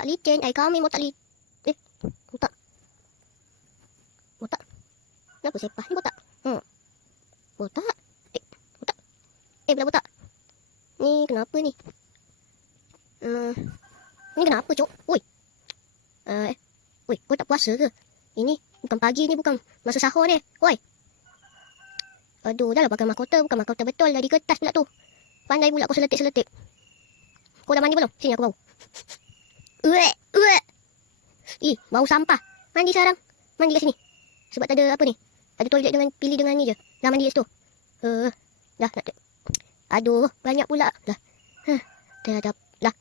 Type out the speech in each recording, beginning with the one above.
Botak licin. Ai kami botak licin. Eh, botak. Botak. Kenapa sepah ni botak? Hmm. Botak. Eh, botak. Eh, belah botak. Ni kenapa ni? Hmm. Ni kenapa, Cok? Oi. Eh. Oi, kau tak puasa ke? Ini bukan pagi ni, bukan masa sahur ni. Oi. Aduh, dah lah pakai mahkota. Bukan mahkota betul. Dah di kertas pula tu. Pandai pula kau seletik-seletik. Kau dah mandi belum? Sini aku bau. Uek, uek. Ih, bau sampah. Mandi sekarang. Mandi kat sini. Sebab tak ada apa ni. Ada toilet dengan pilih dengan ni je. Dah mandi kat situ. Uh, dah, nak. Aduh, banyak pula. Dah. Huh, dah, dah, dah.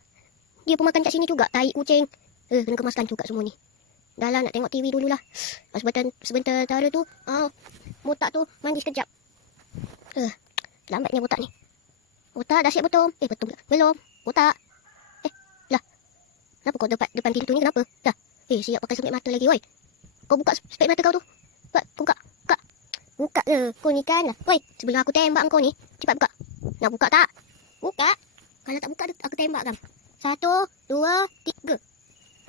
Dia pun makan kat sini juga. Tai kucing. Eh, uh, kena kemaskan juga semua ni. Dah lah, nak tengok TV dululah. Sebentar, sebentar tara tu. Oh, botak tu mandi sekejap. Eh, uh, lambatnya botak ni. Botak dah siap betul. Eh, betul pula. Belum. Botak. Eh. Kenapa kau depan, depan pintu ni? Kenapa? Dah. Eh, siap pakai spek mata lagi, oi. Kau buka spek mata kau tu. Buka, buka, buka. Buka ke? Kau ni kan lah. Oi, sebelum aku tembak kau ni. Cepat buka. Nak buka tak? Buka. Kalau tak buka, aku tembak kan. Satu, dua, tiga.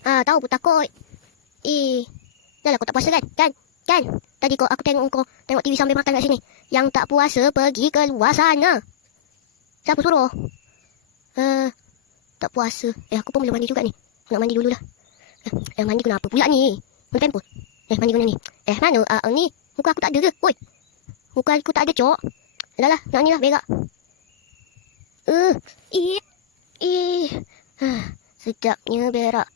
Ah, tahu pun takut. Eh, dah lah kau tak puasa kan? Kan? Kan? Tadi kau aku tengok kau tengok TV sambil makan kat sini. Yang tak puasa pergi keluar sana. Siapa suruh? Uh, tak puasa. Eh, aku pun belum mandi juga ni. Nak mandi dululah. Eh, eh mandi kenapa pula ni? Mana tempoh? Eh, mandi guna ni. Eh, mana? Uh, ni. Muka aku tak ada ke? Oi. Muka aku tak ada, cok. Dah lah, nak ni lah, berak. Uh, eh, eh. Uh, sedapnya berak.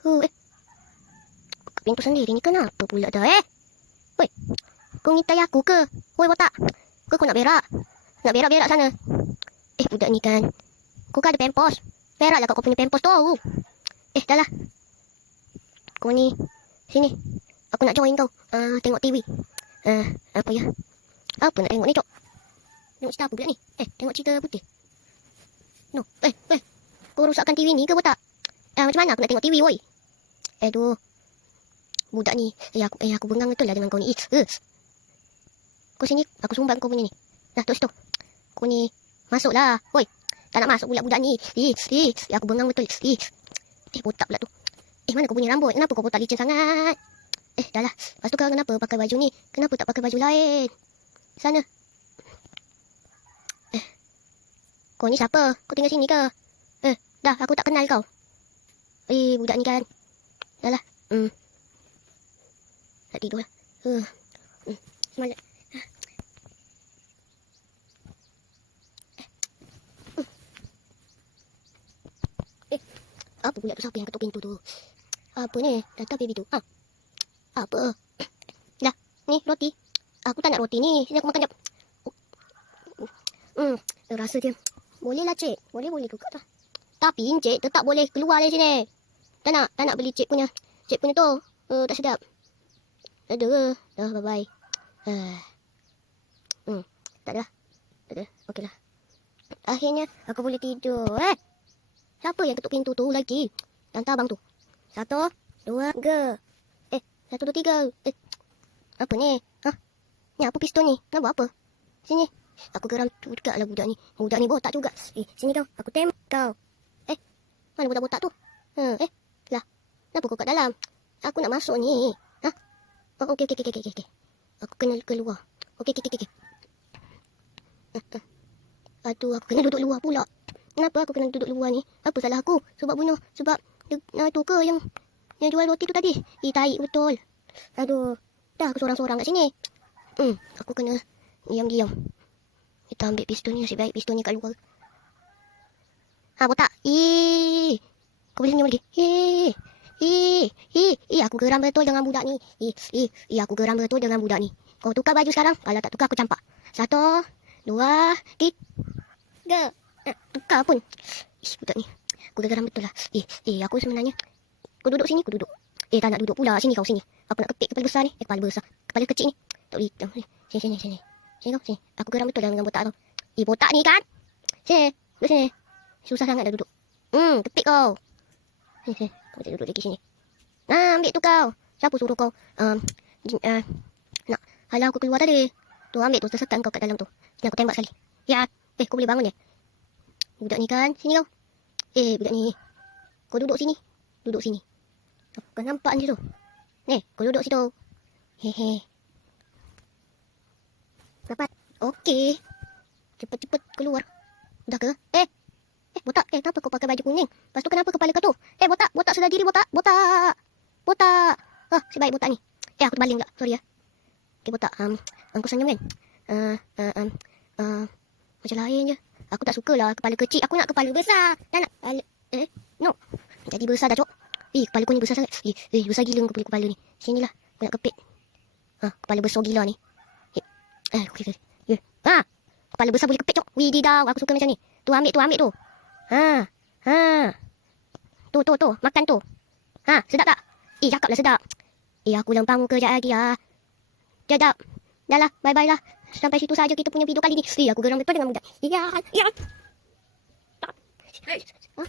Uh, eh. Buka pintu sendiri ni kenapa pula dah, eh? Oi. Kau ngitai aku ke? Oi, botak. Kau kau nak berak? Nak berak-berak sana. Eh, budak ni kan. Kau kan ada pempos. Beraklah kau punya pempos tu. Eh, dah lah. Kau ni. Sini. Aku nak join kau. Uh, tengok TV. Uh, apa ya? Apa nak tengok ni, Cok? Tengok cerita apa pula ni? Eh, tengok cerita putih. No. Eh, eh. Kau rusakkan TV ni ke botak? Eh, macam mana aku nak tengok TV, woi? Eh, tu. Budak ni. Eh, aku, eh, aku bengang betul lah dengan kau ni. Eh, uh. Kau sini. Aku sumbang kau punya ni. Dah, tu situ. Kau ni. Masuklah. Woi. Tak nak masuk pula budak ni. Eh, eh. Aku bengang betul. Eh. Eh, botak pula tu. Eh, mana kau punya rambut? Kenapa kau botak licin sangat? Eh, dah lah. Lepas tu kau kenapa pakai baju ni? Kenapa tak pakai baju lain? Sana. Eh. Kau ni siapa? Kau tinggal sini ke? Eh, dah. Aku tak kenal kau. Eh, budak ni kan. Dah lah. Hmm. Nak tidur lah. Uh. Hmm. Semalam. Apa pula tu siapa yang ketuk pintu tu? Apa ni? Datang baby tu. Ha? Apa? Dah. Ni roti. Aku tak nak roti ni. Sini aku makan jap. Hmm. Rasa dia. Boleh lah cik. Boleh boleh juga tak. Tapi cik tetap boleh keluar dari sini. Tak nak. Tak nak beli cik punya. Cik punya tu. Uh, tak sedap. Ada? Dah bye bye. Uh. Hmm. Tak ada lah. Tak ada. Okey lah. Akhirnya aku boleh tidur. Eh. Siapa yang ketuk pintu tu lagi? Tante abang tu. Satu, dua, tiga. Eh, satu, dua, tiga. Eh, apa ni? Hah? Ni apa pistol ni? Nak buat apa? Sini. Aku geram juga lah budak ni. Budak ni botak juga. Eh, sini kau. Aku tembak kau. Eh, mana budak-botak tu? Hmm, eh, lah. Kenapa kau kat dalam? Aku nak masuk ni. Hah? Oh, okey, okey, okey, okey, okey. Aku kena keluar. Okey, okey, okey, okey. Aduh, aku kena duduk luar pula. Kenapa aku kena duduk luar ni? Apa salah aku? Sebab bunuh. Sebab uh, ke yang yang jual roti tu tadi? Eh, taik betul. Aduh. Dah aku sorang-sorang kat sini. Hmm, aku kena diam-diam. Kita ambil pistol ni. Nasib baik pistol ni kat luar. Ha, botak. Eh. Kau boleh senyum lagi. Eh. Eh. Eh. Eh, aku geram betul dengan budak ni. Eh. Eh. Eh, aku geram betul dengan budak ni. Kau tukar baju sekarang. Kalau tak tukar, aku campak. Satu. Dua. Tiga. Eh, tukar pun. Ish, budak ni. Aku geram betul lah. Eh, eh, aku sebenarnya. Kau duduk sini, aku duduk. Eh, tak nak duduk pula. Sini kau, sini. Aku nak ketik kepala besar ni. Eh, kepala besar. Kepala kecil ni. Tak boleh. Sini, sini, sini. Sini kau, sini. Aku geram betul lah dengan botak kau. Eh, botak ni kan? Sini. Duduk sini. Susah sangat dah duduk. Hmm, ketik kau. Sini, sini. Kau boleh duduk lagi sini. Nah, ambil tu kau. Siapa suruh kau? Um, uh, nak halau aku keluar tadi. Tu ambil tu, tersekat kau kat dalam tu. Sini aku tembak sekali. Ya. Eh, kau boleh bangun ya? Budak ni kan, sini kau. Eh, budak ni. Kau duduk sini. duduk sini. Kan nampak ni tu. Ni, kau duduk situ. Hehe. Dapat. Okey. Cepat-cepat keluar. Dah ke? Eh. Eh, botak. Eh, kenapa kau pakai baju kuning? Lepas tu kenapa kepala kau tu? Eh, botak. Botak sedar diri, botak. Botak. Botak. Ah, si baik botak ni. Eh, aku terbaling pula. Sorry ya. Okey, botak. Um, aku senyum kan? Uh, uh, um, uh, macam lain je. Aku tak sukalah kepala kecil. Aku nak kepala besar. Tak nak kepala... Eh, no. Jadi besar dah, Cok. Eh, kepala kau ni besar sangat. Eh, eh besar gila kau punya kepala ni. Sinilah. Aku nak kepit. Ha, kepala besar gila ni. Eh, eh okey, okey. Ya. Ha, kepala besar boleh kepit, Cok. Wih, didau. Aku suka macam ni. Tu ambil tu, ambil tu. Ha, ha. Tu, tu, tu. Makan tu. Ha, sedap tak? Eh, cakap lah sedap. Eh, aku lempang muka sekejap lagi lah. Sekejap. Dah lah, bye-bye lah. Sampai situ saja kita punya video kali ni. Eh, aku geram betul dengan budak. Ya, ya. Ha?